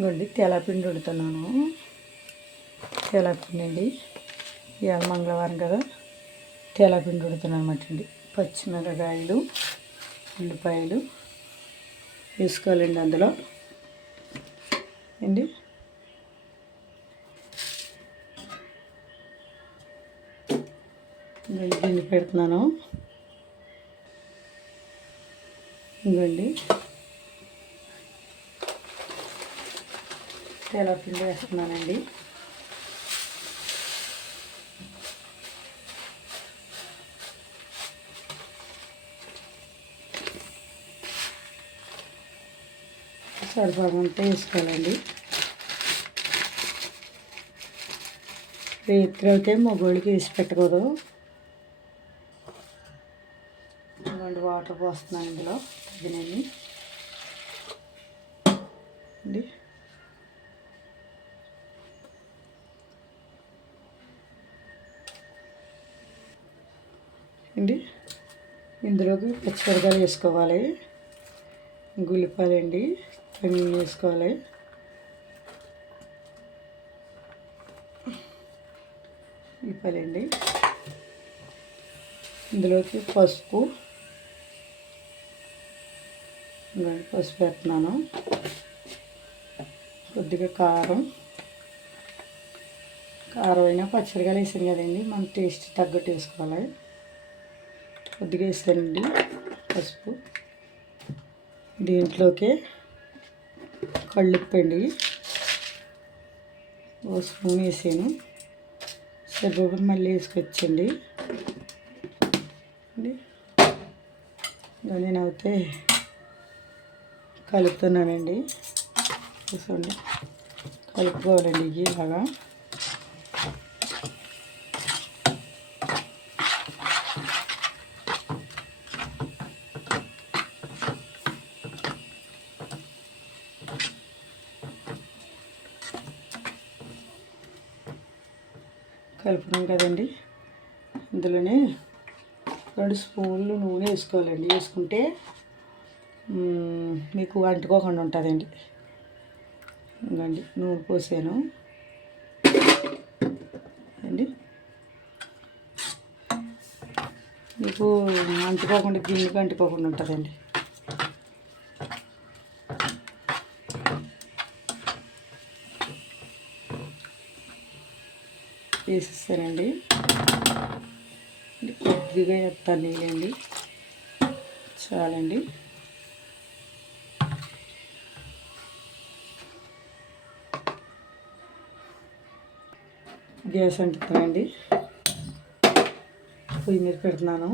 ఇదిగోండి తెల్లపిండి వండుతున్నాను. తెల్లపిండి అండి. ఇవాళ మంగళవారం కదా, తెల్లపిండి వండుతున్నాను అనమాట అండి. పచ్చిమిరపకాయలు, ఉల్లిపాయలు వేసుకోవాలండి అందులో అండి. గిన్నె పెడుతున్నాను. ఇదిగోండి తెల్లపిండి వేస్తున్నానండి. సరిపడంతా వేసుకోవాలండి. రేత్రి అయితే మగోళ్ళకి వేసి పెట్టకూడదు. ఇవ్వండి వాటర్ పోస్తున్నాను ఇందులో తగినన్ని అండి. అండి ఇందులోకి పచ్చిమిరపకాయలు వేసుకోవాలి. ఉల్లిపాయలండి తగిన వేసుకోవాలి. ఉల్లిపాయలండి. ఇందులోకి పసుపు వేస్తున్నాను. కొద్దిగా కారం అయినా పచ్చిమిరపకాయలు వేసాను కదండి, మన టేస్ట్ తగ్గట్టు వేసుకోవాలి. కొద్దిగా వేసానండి పసుపు. దీంట్లోకి కళ్ళుప్పండి ఓ స్పూన్ వేసాను. సరిపోకుండా మళ్ళీ వేసుకొచ్చండి. నేనైతే కలుపుతున్నానండి. చూసుకోండి, కలుపుకోవాలండి ఇవి ఇలాగా. కలుపున్నాం కదండి, ఇందులోనే 2 స్పూన్లు నూనె వేసుకోవాలండి. వేసుకుంటే మీకు అంటుకోకుండా ఉంటుందండి. ఇంకండి నూనె పోసాను అండి. మీకు అంటుకోకుండా, గిన్నెకి అంటుకోకుండా ఉంటుందండి. వేసిస్తానండి. కొద్దిగా వేస్తాను నీళ్ళండి, చాలండి. గ్యాస్ అంటున్నానండి, పొయ్యి మీద పెడుతున్నాను.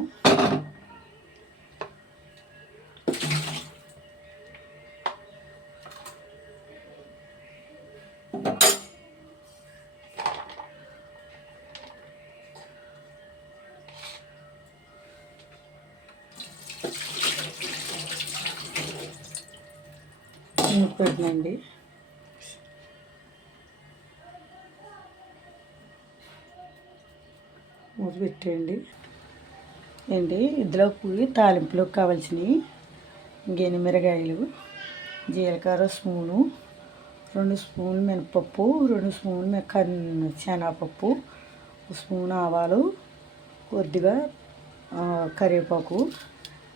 పెట్టండి. మూత పెట్టండి అండి. ఇందులోకి తాలింపులోకి కావాల్సినవి మిరగాయలు, జీలకర్ర స్పూను, 2 స్పూన్లు మినపప్పు, 2 స్పూన్లు శనగపప్పు, 1 స్పూన్ ఆవాలు, కొద్దిగా కరివేపాకు.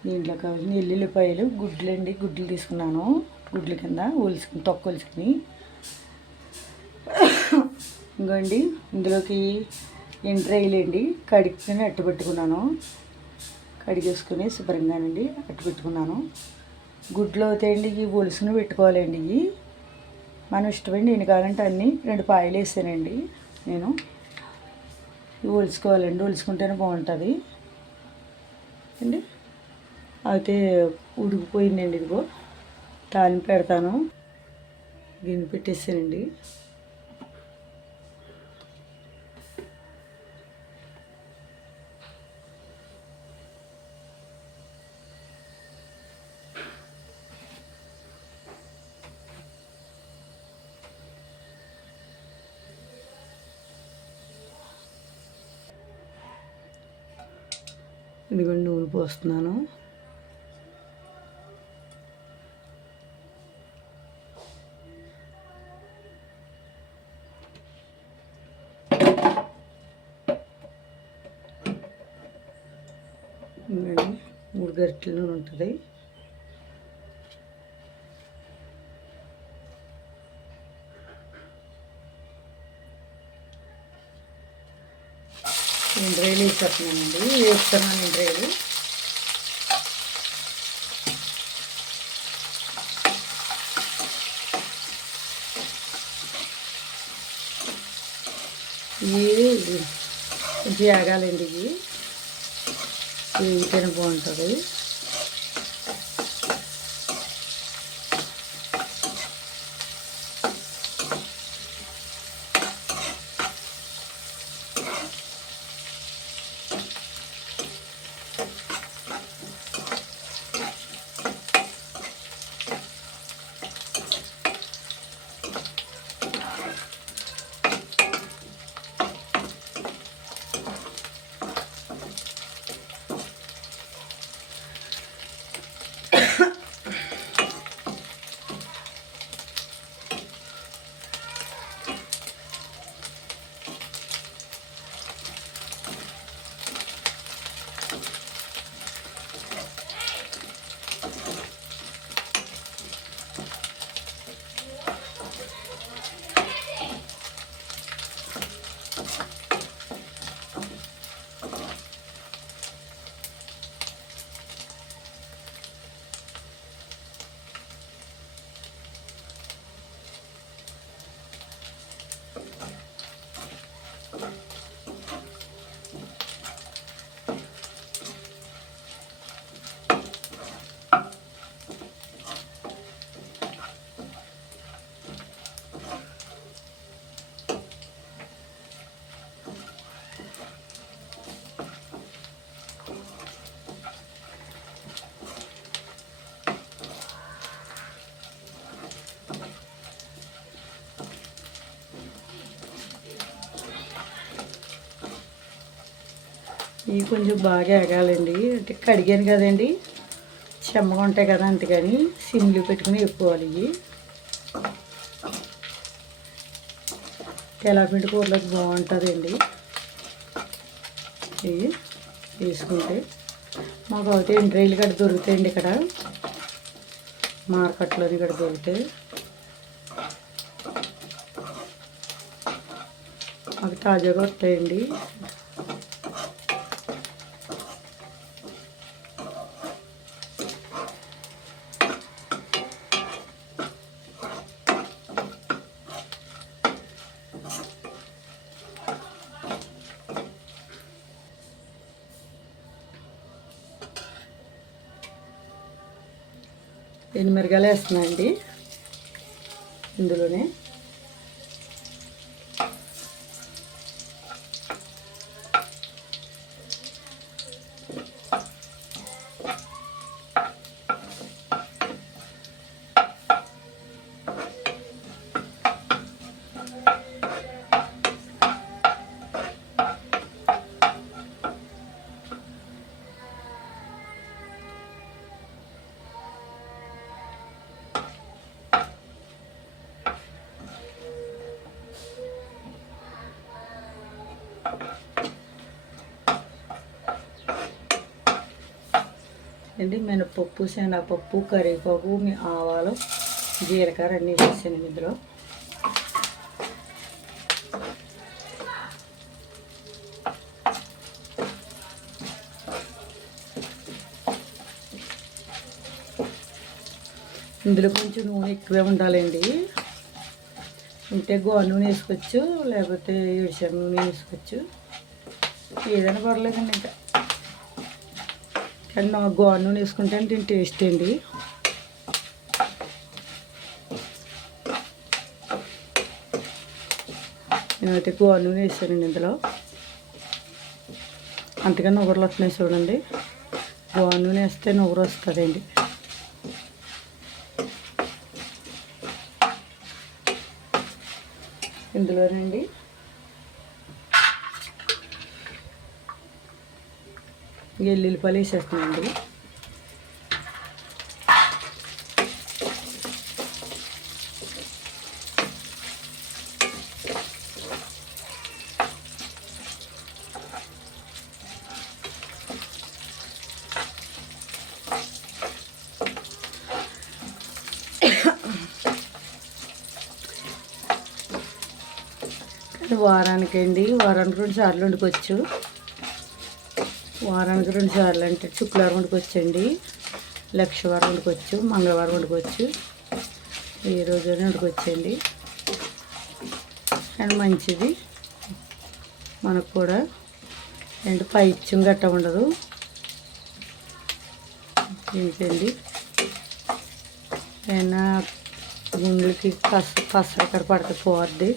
దీంట్లో కావాల్సిన ఎల్లుల్లిపాయలు, గుడ్లండి. గుడ్లు తీసుకున్నాను, గుడ్ల కింద తొక్క ఒలుచుకుని. ఇంకోండి ఇందులోకి ఎండ్రాయిలండి కడిగిని అట్టు పెట్టుకున్నాను. కడిగేసుకుని శుభ్రంగానండి అట్టు పెట్టుకున్నాను. గుడ్లు అవుతాయండి, ఇవి ఒలుసుకుని పెట్టుకోవాలండి. ఇవి మనం ఇష్టమండి, ఎన్ని కావాలంటే అన్నీ. 2 పాయలు వేసానండి నేను. ఇవి ఒలుచుకోవాలండి, ఒలుచుకుంటేనే బాగుంటుంది అండి. అయితే ఉడికిపోయిందండి. ఇదిగో తాలింపు పెడతాను. గిన్నె పెట్టేసానండి. ఇదిగోండి నూనె పోస్తున్నాను. 3 గరిటెల నూనె ఉంటుంది. ఎండ్రాయిలు వేసేస్తున్నానండి. వేస్తున్నాను ఎండ్రాయిలు. ఇవి కొంచెం ఆగాలండి. ఇవి వేగితేనే బాగుంటుంది. ఇవి కొంచెం బాగా ఎగాలండి. అంటే కడిగాను కదండి, చెమ్మగా ఉంటాయి కదా, అందుకని సిమ్లో పెట్టుకుని వేపుకోవాలి. ఇవి తెల్లపిండి కూరలోకి బాగుంటుందండి. ఇవి వేసుకుంటే మాకు అయితే ఎండ్రాయిలు కూడా దొరుకుతాయండి. ఇక్కడ మార్కెట్లోని ఇక్కడ దొరుకుతాయి. మాకు తాజాగా వస్తాయండి. ఎండుమిరగాయలు వేస్తున్నాయండి ఇందులోనే. అండి మినపప్పు, శనగపప్పు, కరివేపాకు, ఆవాలు, జీలకర్ర అన్నీ వేసాను ఇందులో. ఇందులో కొంచెం నూనె ఎక్కువే ఉండాలండి. ఉంటే గోరు నూనె వేసుకోవచ్చు, లేకపోతే ఏడుశనగ నూనె వేసుకోవచ్చు, ఏదైనా పర్లేదండి. ఇంకా కానీ నాకు గోరు నూనె వేసుకుంటే దీని టేస్ట్ అండి. నేనైతే గోరు నూనె వేసానండి ఇందులో. అంతగా నువ్వురలు వస్తున్నాయి చూడండి. గోరు నూనె వేస్తే నువ్వురు వస్తుందండి. ఇందులోనండి ఎల్లుల్లిపాయలు వేసేస్తున్నానండి. వారానికి 2 సార్లు వండుకోవచ్చు. వారానికి 2 సార్లు అంటే శుక్రవారం వండుకోవచ్చండి, లక్షవారం వండుకోవచ్చు, మంగళవారం వండుకోవచ్చు, ఏ రోజైనా వండుకోవచ్చండి. అండ్ మంచిది మనకు కూడా. అండ్ పైత్యం గట్ట ఉండదు ఏంటండి. అయినా గుండెలకి పసరకర పడకపోద్ది.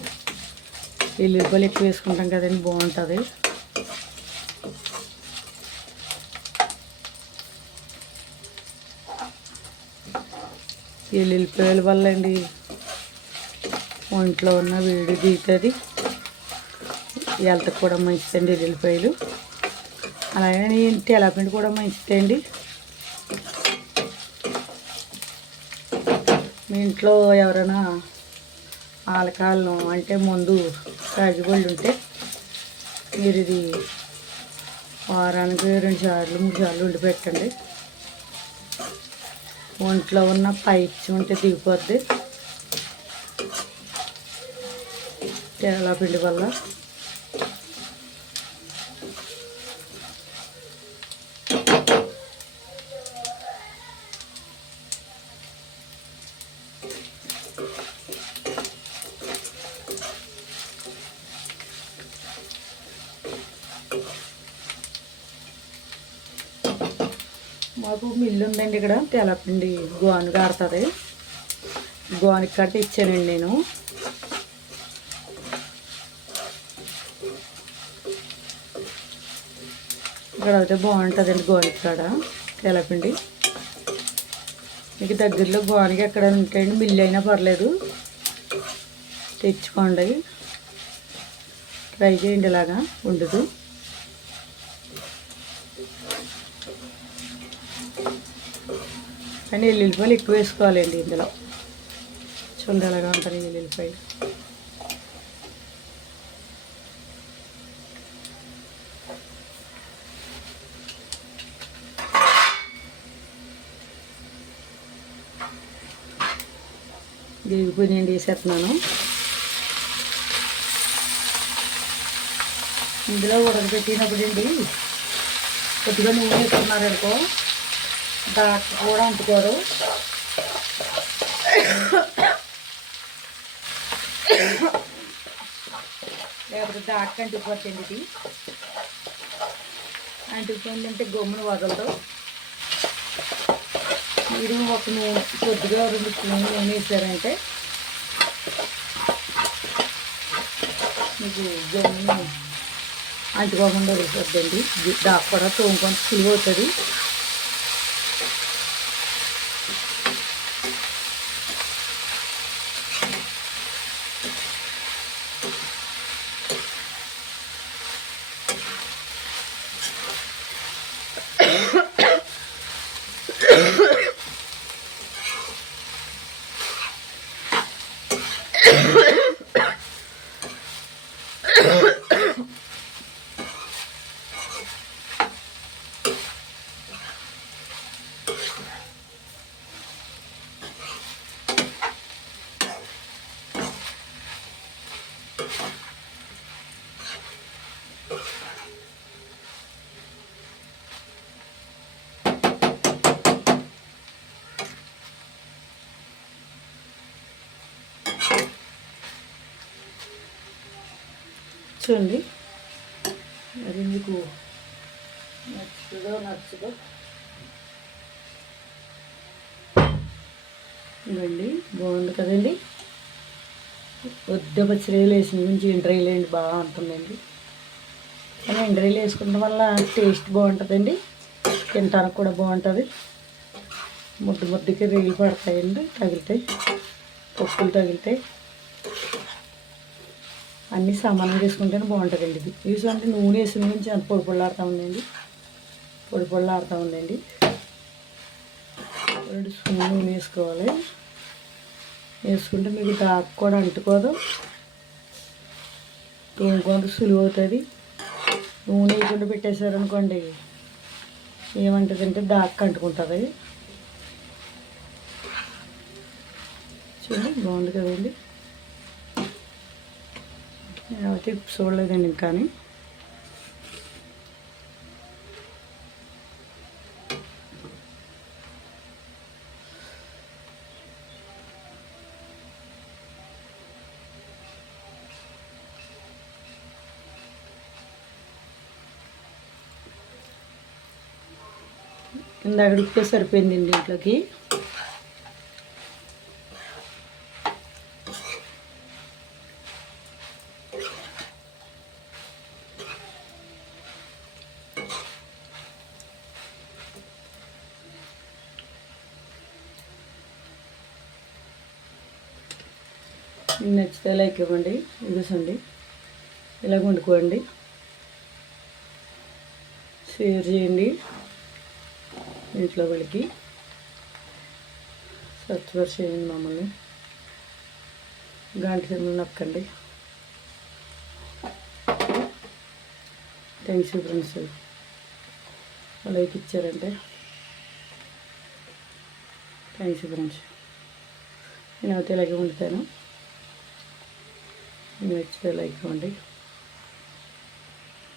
ఎల్లుల్లిపాయలు ఎక్కువ వేసుకుంటాం కదండి, బాగుంటుంది. ఎల్లుల్లిపాయల వల్ల అండి ఒంట్లో ఉన్న వేడి దిగుతుంది, హెల్త్కి కూడా మంచిదండి ఎల్లుల్లిపాయలు. అలాగే తెల్లపిండి కూడా మంచిదండి. మీ ఇంట్లో ఎవరైనా ఆలకాలం అంటే ముందు రాగిబళ్ళు ఉంటే మీరు ఇది వారానికి 2 సార్లు 3 సార్లు వండి పెట్టండి. ఒంట్లో ఉన్న పైత్యం ఉంటే దిగిపోద్ది తెల్లపిండి వల్ల. మాకు మిల్లు ఉందండి ఇక్కడ, తెల్లపిండి గోను కారుతుంది. గోనికి కడితే ఇచ్చానండి నేను. ఇక్కడ అయితే బాగుంటుందండి గోనికి కాడ తెల్లపిండి. మీకు దగ్గరలో గోనికి ఎక్కడ ఉంటాయండి, మిల్లు అయినా పర్లేదు తెచ్చుకోండి, ట్రై చేయండి ఇలాగా ఉండదు. కానీ ఎల్లుల్లిపాయలు ఎక్కువ వేసుకోవాలండి ఇందులో. చూడండి ఎలాగా ఉంటుంది ఎల్లుల్లిపాయలు. దిగిపోయినండి వేసేస్తున్నాను. ఇందులో ఉడకబెట్టినప్పుడు అండి కొద్దిగా నూనె వేసుకున్నారనుకో డాక్టర్ కూడా అంటుకోరు. లేకపోతే డాక్టర్ అంటుకుపోతుంది. ఇది అంటుకుపోయిందంటే గమ్మున వదలదు. మీరు ఒక నూనె కొద్దిగా 2 స్పూన్లు నూనె వేసారంటే మీకు గమ్మున అంటుకోకుండా వదిలిపోద్దండి. డాక్టర్ కూడా తోముకొని సులువు అవుతుంది. చూడండి అది మీకు నచ్చుదో ఇవ్వండి. బాగుంది కదండి. వద్ద పచ్చిరొయ్యలు వేసిన నుంచి ఎండ్రాయిలు వేయండి, బాగా ఉంటుందండి. కానీ ఎండ్రాయిలు వేసుకోవడం వల్ల టేస్ట్ బాగుంటుందండి, తినడానికి కూడా బాగుంటుంది. ముద్దకి రేలు పడతాయండి, తగులుతాయి, పప్పులు తగులుతాయి. అన్నీ సమానంగా వేసుకుంటేనే బాగుంటుందండి. ఇది చూసంటే నూనె వేసిన నుంచి అంత పొడి పొడిలాడుతూ ఉందండి, పొడి పొడిలాడుతూ ఉందండి. 2 స్పూన్లు నూనె వేసుకోవాలి. వేసుకుంటే మీకు దాకా కూడా అంటుకోదు, తోముకొని సులువు అవుతుంది. నూనె వేయకుండా పెట్టేశారనుకోండి ఏమంటుందంటే దాకా అంటుకుంటుంది. చూడండి బాగుంది కదండి. నేనైతే చూడలేదండి కానీ. ఇందాక ఉప్పు సరిపోయిందండి ఇంట్లోకి. నచ్చితే లైక్ ఇవ్వండి, ఇదిసండి ఇలా వండుకోండి, షేర్ చేయండి, ఇంట్లో వాళ్ళకి సబ్స్క్రైబ్ చేయండి, మమ్మల్ని గంట సింబల్ నొక్కండి. థ్యాంక్స్ యూ ఫ్రెండ్స్, లైక్ ఇచ్చారంటే థ్యాంక్స్ యూ ఫ్రెండ్స్. నేనైతే ఇలాగే వండుతాను, నచ్చితే లైక్ ఇవ్వండి.